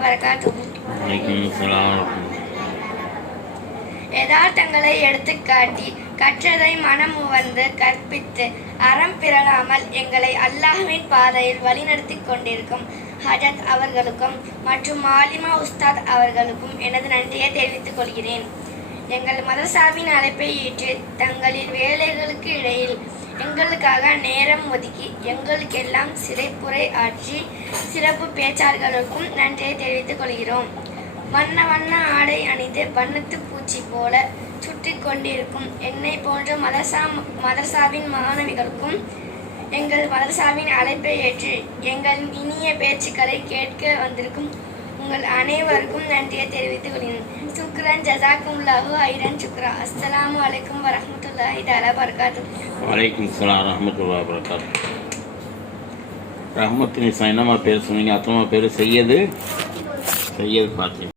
வரகாத்துஹு வலைக்கும் யதார்த்தங்களை எடுத்துக்காட்டி கற்றதை மனம் உவந்து கற்பித்து அறம் பிறழாமல் எங்களை அல்லாஹ்வின் பாதையில் வழிநடத்தி கொண்டிருக்கும் ஹஜத் அவர்களுக்கும் மற்றும் மாலிமா உஸ்தாத் அவர்களுக்கும் எனது நன்றியை தெரிவித்துக் கொள்கிறேன். எங்கள் மதசாவின் அழைப்பை ஏற்று தங்களின் வேலைகளுக்கு இடையில் எங்களுக்காக நேரம் ஒதுக்கி எங்களுக்கெல்லாம் சிறைப்புரை ஆற்றி சிறப்பு பேச்சாளர்களுக்கும் நன்றியை தெரிவித்துக் கொள்கிறோம். வண்ண வண்ண ஆடை அணிந்து வண்ணத்து பூச்சி போல சுற்றி கொண்டிருக்கும் என்னை போன்ற மதரசா மதரசாவின் மாணவிகளுக்கும் எங்கள் மதரசாவின் அழைப்பை ஏற்று எங்கள் இனிய பேச்சுக்களை கேட்க வந்திருக்கும் உங்கள் அனைவருக்கும் நன்றியை தெரிவித்துக் கொள்கிறேன். சுக்ரன் ஜசாக்கும் ஜசாக்கும்லாஹு ஐரன் சுக்ரா. அஸ்லாம் அலைக்கும் வரமத்துல்லா தஆலா பரகாத்து வலைக்கும் சலாம் ரஹமத்துல்லா பரகாத்து ரஹமத்து நிசா என்னம்மா பேர் சொன்னீங்க? அத்தமா பேர்? செய்யது? செய்யது பார்த்தீங்க